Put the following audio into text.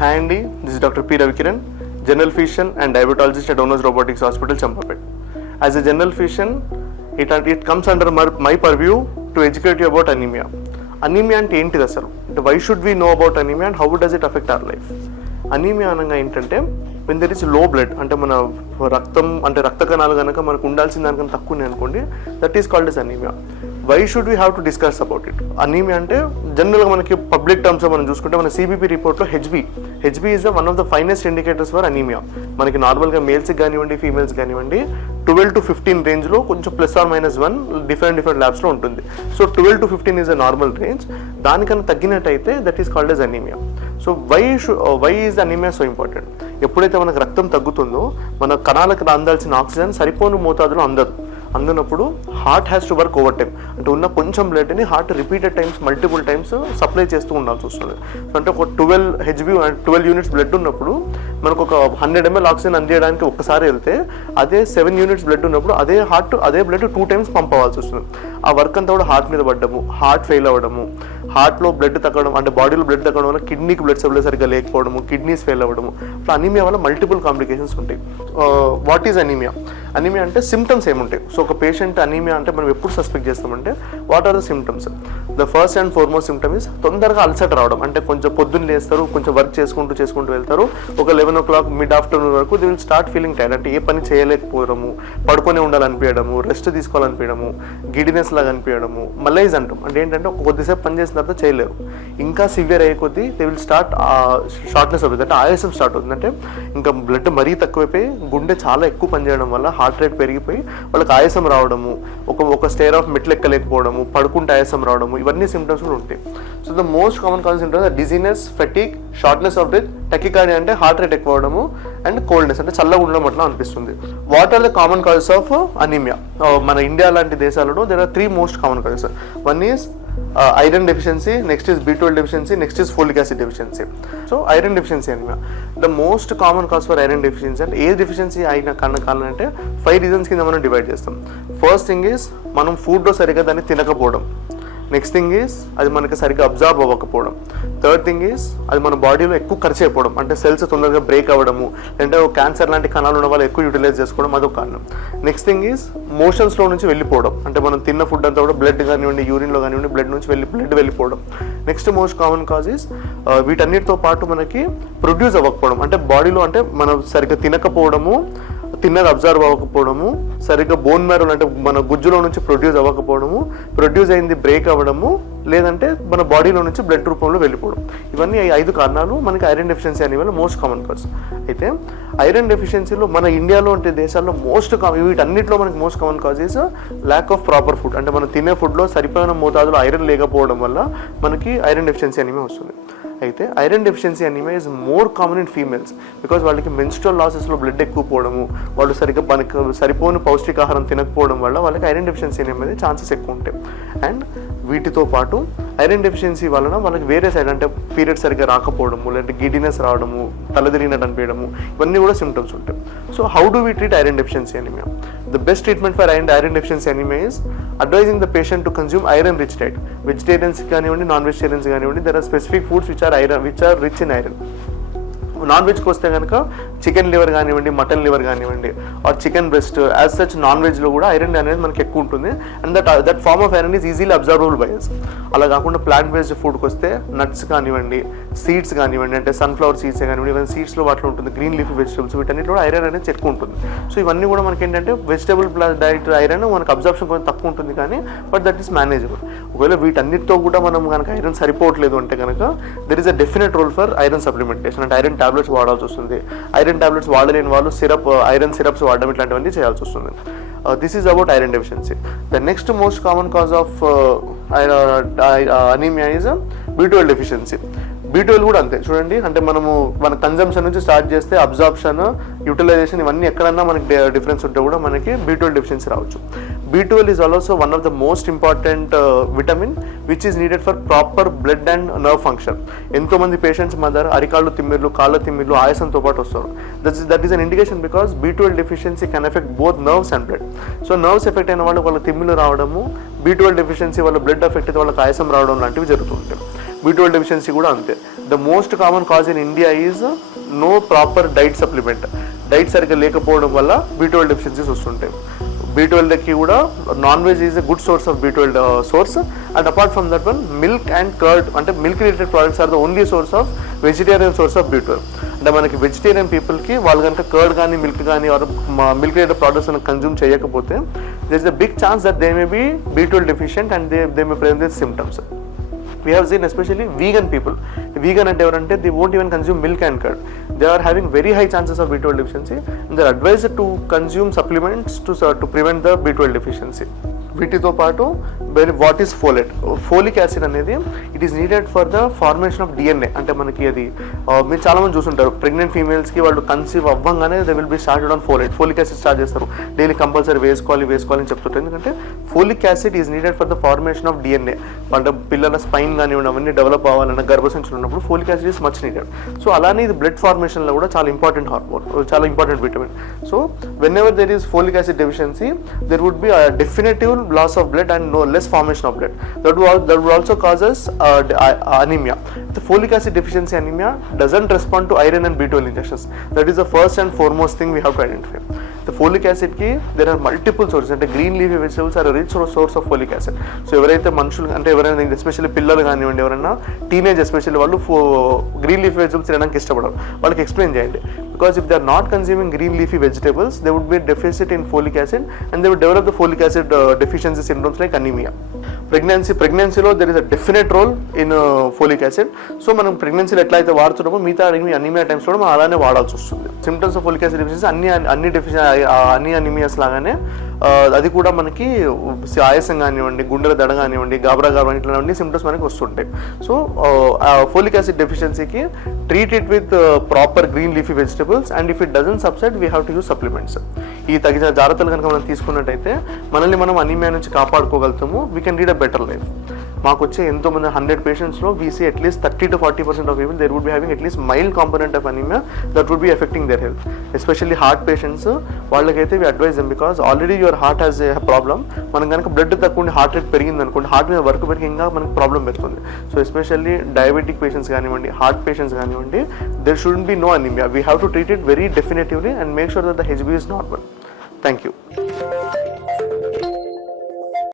Hi Andy, this is Dr. Ravi Kiran, General Physician and Diabetologist at Onus Robotic Hospitals, Champapet. As a General Physician, it comes under my purview to educate you about anemia. Anemia అంటే ఏంటిది అసలు? Why should we know about anemia and how does it affect our life? Anemia అనగా ఏంటంటే when there is low blood, అంటే మన రక్తం అంటే రక్త కణాలు కనుక మనకు ఉండాల్సిన దానికన్నా తక్కువ ఉన్నాయి అనుకోండి, that is called as anaemia. Why should we have to discuss about it? Anaemia అంటే జనరల్గా మనకి పబ్లిక్ టర్మ్స్లో మనం చూసుకుంటే మన సిబిపి రిపోర్ట్లో HB is one of the finest indicators for anaemia. మనకి నార్మల్గా మేల్స్కి కానివ్వండి, ఫీమేల్స్ కానివ్వండి 12 to 15 రేంజ్లో కొంచెం +or-1 డిఫరెంట్ ల్యాబ్స్లో ఉంటుంది. So 12 to 15 is a normal range. దానికన్నా తగ్గినట్టయితే that is called as anaemia. So why is anaemia so important? ఎప్పుడైతే మనకు రక్తం తగ్గుతుందో మన కణాలకు అందాల్సిన ఆక్సిజన్ సరిపోని మోతాదులో అందనప్పుడు heart has to work over time. అంటే ఉన్న కొంచెం బ్లడ్ని heart repeated times multiple times supply చేస్తూ ఉండాల్సి వస్తుంది. సో అంటే ఒక 12 యూనిట్స్ బ్లడ్ ఉన్నప్పుడు మనకు ఒక 100 ml ఆక్సిజన్ అందించడానికి ఒక్కసారి వెళ్తే అదే 7 యూనిట్స్ బ్లడ్ ఉన్నప్పుడు అదే బ్లడ్ 2 times పంప్ అవ్వాల్సి వస్తుంది. ఆ వర్క్ అంతా కూడా హార్ట్ మీద పడ్డము, హార్ట్ ఫెయిల్ అవ్వడము, హార్ట్లో బ్లడ్ తగ్గడం అంటే బాడీలో బ్లడ్ తగ్గడం వల్ల కిడ్నీకి బ్లడ్ సప్లై సరిగ్గా లేకపోవడము, కిడ్నీస్ ఫెయిల్ అవ్వడము. అట్లా అనీమియా వల్ల మల్టిపుల్ కాంప్లికేషన్స్ ఉంటాయి. What is anaemia? అనీమియా అంటే సిమ్టమ్స్ ఏముంటాయి? సో ఒక పేషెంట్ అనీమియా అంటే మనం ఎప్పుడు సస్పెక్ట్ చేస్తామంటే what are the symptoms? The first and foremost symptom is తొందరగా అల్సర్ రావడం. అంటే కొంచెం పొద్దున్న లేస్తారు, కొంచెం వర్క్ చేసుకుంటూ వెళ్తారు, ఒక 11 o'clock మిడ్ ఆఫ్టర్నూన్ వరకు they will start feeling tired. అంటే ఏ పని చేయలేకపోవడము, పడుకొని ఉండాలనిపించడము, రెస్ట్ తీసుకోవాలనిపించడము, గిడినెస్ లాగా అనిపించడము, మలైజ్ అంటాం. అంటే ఏంటంటే కొద్దిసేపు పని చేసిన తర్వాత చేయలేరు. ఇంకా సివియర్ అయ్యే కొద్దీ దే విల్ స్టార్ట్ షార్ట్నెస్ అవుతుంది, అంటే ఆయాసం స్టార్ట్ అవుతుంది. అంటే ఇంకా బ్లడ్ మరీ తక్కువైపోయి గుండె చాలా ఎక్కువ పనిచేయడం వల్ల హార్ట్ రేట్ పెరిగిపోయి వాళ్ళకి ఆయాసం రావడము, ఒక స్టేర్ ఆఫ్ మెట్లు ఎక్కలేకపోవడము, పడుకుంటే ఆయాసం రావడము, ఇవన్నీ సిమ్టమ్స్ కూడా ఉంటాయి. So the most common cause symptoms dizziness, fatigue, shortness of breath, tachycardia అంటే హార్ట్ రేట్ ఎక్కువ అవడము, అండ్ కోల్డ్నెస్ అంటే చల్లగా ఉండడం అట్లా అనిపిస్తుంది. What are the common causes of anaemia? మన ఇండియా లాంటి దేశాలలో there are 3 most common causes. One is iron deficiency, next is B12 deficiency, next is folic acid deficiency. So iron deficiency anemia, the most common cause for iron deficiency. And A deficiency అయిన కారణం అంటే 5 reasons కింద మనం divide చేస్తాం. First thing is మనం ఫుడ్లో సరిగ్గా దాన్ని తినకపోవడం. నెక్స్ట్ థింగ్ ఈజ్ అది మనకి సరిగ్గా అబ్జార్బ్ అవ్వకపోవడం. థర్డ్ థింగ్ ఈజ్ అది మన బాడీలో ఎక్కువ ఖర్చు అయిపోవడం, అంటే సెల్స్ తొందరగా బ్రేక్ అవ్వడము, అంటే క్యాన్సర్ లాంటి కణాలు ఉన్న వాళ్ళు ఎక్కువ యూటిలైజ్ చేసుకోవడం, అదొక కారణం. నెక్స్ట్ థింగ్ ఈజ్ మోషన్స్లో నుంచి వెళ్ళిపోవడం, అంటే మనం తిన్న ఫుడ్ అంతా కూడా బ్లడ్ కానివ్వండి, యూరిన్లో కానివ్వండి బ్లడ్ నుంచి బ్లడ్ వెళ్ళిపోవడం. Next most common cause is వీటన్నిటితో పాటు మనకి ప్రొడ్యూస్ అవ్వకపోవడం, అంటే బాడీలో అంటే మనం సరిగ్గా తినకపోవడము, తిన్నది అబ్జర్వ్ అవ్వకపోవడము, సరిగ్గా బోన్ మ్యారో అంటే మన గుజ్జులో నుంచి ప్రొడ్యూస్ అవ్వకపోవడము, ప్రొడ్యూస్ అయింది బ్రేక్ అవ్వడము, లేదంటే మన బాడీలో నుంచి బ్లడ్ రూపంలో వెళ్ళిపోవడం. ఇవన్నీ 5 కారణాలు మనకి ఐరన్ డెఫిషియన్సీ అనేవి మోస్ట్ కామన్ కాజ్. అయితే ఐరన్ డెఫిషియన్సీలో మన ఇండియాలో అంటే దేశాల్లో వీటన్నిటిలో మనకి most common cause is lack of proper food. అంటే మనం తినే ఫుడ్లో సరిపోయిన మోతాదులో ఐరన్ లేకపోవడం వల్ల మనకి ఐరన్ డెఫిషియన్సీ అనేవి వస్తుంది. అయితే iron deficiency anaemia is more common in females because వాళ్ళకి మెన్స్ట్రువల్ లాసెస్లో బ్లడ్ ఎక్కువ పోవడము, వాళ్ళు సరిగ్గా సరిపోని పౌష్టికాహారం తినకపోవడం వల్ల వాళ్ళకి ఐరన్ డెఫిషియన్సీ అనేది ఛాన్సెస్ ఎక్కువ ఉంటాయి. అండ్ వీటితో పాటు ఐరన్ డెఫిషియన్సీ వలన వాళ్ళకి వేరే సైడ్ అంటే పీరియడ్ సరిగ్గా రాకపోవడము, లేదంటే గిడినెస్ రావడము, తలదిరిగినట్టు అనిపించడము, ఇవన్నీ కూడా సిమ్టమ్స్ ఉంటాయి. So how do we treat iron deficiency anaemia? The best treatment for iron deficiency anemia is advising the patient to consume iron rich diet. Vegetarians కానివ్వండి, నాన్ వెజిటేరియన్స్ కానివ్వండి, there are specific foods which are rich in iron. Non వెజ్కి వస్తే కనుక chicken liver కానివ్వండి, mutton liver కానివ్వండి, or chicken breast, as such non వెజ్లో కూడా iron అనేది మనకి ఎక్కువ ఉంటుంది. And that form of iron is easily absorbable by us. అలా కాకుండా ప్లాంట్ బేస్డ్ ఫుడ్కి వస్తే నట్స్ కానివ్వండి, సీడ్స్ కానివ్వండి, అంటే సన్ఫ్లవర్ సీడ్స్ కానివ్వండి, ఈవెన్ సీడ్స్లో వాటిలో ఉంటుంది గ్రీన్ లీఫీ వెజిటబుల్స్, వీటన్నిటిలో కూడా ఐరన్ అనేది ఎక్కువ ఉంటుంది. సో ఇవన్నీ కూడా మనకి ఏంటంటే వెజిటబుల్ డైట్ ఐరన్ మనకు అబ్జర్ప్షన్ కొంచెం తక్కువ ఉంటుంది కానీ బట్ దట్ ఈస్ మేనేజబుల్. ఒకవేళ వీటన్నిటితో కూడా మనం కనుక ఐరన్ సరిపోవట్లేదు అంటే కనుక there is a definite role for iron supplementation. అంటే ఐరన్ టాబ్లెట్స్ వాడాల్సి వస్తుంది. ఐరన్ టాబ్లెట్స్ వాడలేని వాళ్ళు ఐరన్ సిరప్స్ వాడడం ఇట్లాంటివన్నీ చేయాల్సి వస్తుంది. This is about iron deficiency. The next most common cause of anaemia is B12 deficiency. B12 కూడా అంతే చూడండి, అంటే మన కన్జంప్షన్ నుంచి స్టార్ట్ చేస్తే అబ్జార్ప్షన్, యూటిలైజేషన్ ఇవన్నీ ఎక్కడన్నా మనకి డిఫరెన్స్ ఉంటే కూడా మనకి B12 డెఫిషియన్సీ రావచ్చు. B12 is also one of the most important vitamin which is needed for proper blood and nerve function. ఎంతో మంది పేషెంట్స్ మదర్ అరికాళ్ళు తిమ్మిర్లు, కాళ్ళ తిమ్మిర్లు, ఆయాసంతో పాటు వస్తారు. That is an indication because B12 deficiency can affect both nerves and blood. So nerves effect అయిన వాళ్ళ తిమ్మిర్లు రావడము, B12 deficiency వాళ్ళ blood effect అయితే వాళ్ళకి ఆయాసం రావడం లాంటివి జరుగుతుంటాయి. B12 డెఫిషియన్సీ కూడా అంతే. The most common cause in India is no proper diet supplement. Diet సరిగ్గా లేకపోవడం వల్ల B12 డెఫిషియన్సీస్ వస్తుంటాయి. B12కి కూడా non veg is a good source of B12 source. And apart from that one milk and curd, అంటే milk related products are the only source of vegetarian source of B12. అంటే మనకి vegetarian పీపుల్కి వాళ్ళు కనుక curd కానీ milk కానీ are milk related products consume చేయకపోతే there is a big chance that they may be B12 deficient and they may present with symptoms. We have seen especially vegan people. Vegan ante evarante they won't even consume milk and curd. They are having very high chances of B12 deficiency and they are advised to consume supplements to prevent the B12 deficiency. వీటితో పాటు what is folate. Folic acid అనేది it is needed for the formation of DNA. అంటే మనకి అది మీరు చాలామంది చూస్తుంటారు, pregnant ఫీమేల్స్కి వాళ్ళు కన్సీవ్ అవ్వగానే they will be started on folic acid start చేస్తారు. డైలీ కంపల్సరీ వేసుకోవాలి అని చెప్తుంటారు. ఎందుకంటే folic acid is needed for the formation of DNA. అంటే పిల్లల స్పైన్ కానివ్వండి అవన్నీ డెవలప్ అవ్వాలన్న గర్భసంచులు ఉన్నప్పుడు folic acid is much needed. So అలానే ఇది బ్లడ్ ఫార్మేషన్లో కూడా చాలా ఇంపార్టెంట్ హార్మోన్, చాలా important vitamin. So whenever there is folic acid deficiency there would be definitive loss of blood and no less formation of blood. That would also cause us anemia. The folic acid deficiency anemia doesn't respond to iron and B12 injections. That is the first and foremost thing we have to identify. The folic acid ki there are multiple sources. అంటే green leafy vegetables are a rich source of folic acid. So ఎవరైతే మనుషులు అంటే ఎవరైనా especially పిల్లలు కానివ్వండి ఎవరైనా teenage especially వాళ్ళు green leafy vegetables తినడానికి ఇష్టపడరు, వాళ్ళకి ఎక్స్ప్లెయిన్ చేయండి. Because if they are not consuming green leafy vegetables, they would be deficit in folic acid and they would develop the folic acid deficiency syndromes like anemia. Pregnancyలో there is a definite role in folic acid. So మనం ప్రెగ్నెన్సీలో ఎట్లయితే వాడుతున్నామో మిగతా anaemia times కూడా మనం అలానే వాడాల్సి వస్తుంది. Symptoms of folic acid deficiency అన్ని అనిమియాస్ లాగానే అది కూడా మనకి ఆయాసం కానివ్వండి, గుండెల దడ కానివ్వండి, గాబరా ఇట్లాంటి సిమ్టమ్స్ మనకి వస్తుంటాయి. సో ఫోలిక్ యాసిడ్ డెఫిషియన్సీకి treat it with proper green leafy vegetables and if it doesn't subside we have to use supplements. ఈ తగిన జాగ్రత్తలు కనుక మనం తీసుకున్నట్టయితే మనల్ని మనం అనిమియా నుంచి కాపాడుకోగలుగుతాము. We can lead a better life. మాకు వచ్చే ఎంతోమంది 100 పేషెంట్స్లో we see at least 30 to 40% of people there would be having at least mild component of anaemia that would be affecting their health. Especially heart patients వాళ్ళకైతే we advise them because already your heart has a problem. మనం కనుక blood తక్కువ heart rate పెరిగింది అనుకోండి, heart మీద work పెరిగి ఇంకా మనకి ప్రాబ్లం పెరుగుతుంది. సో ఎస్పెషల్లీ డయాబెటిక్ పేషెంట్స్ కానివ్వండి, హార్ట్ పేషెంట్స్ కానివ్వండి, there shouldn't be no anemia. We have to treat it very definitively and make sure that the HB is normal. Thank you.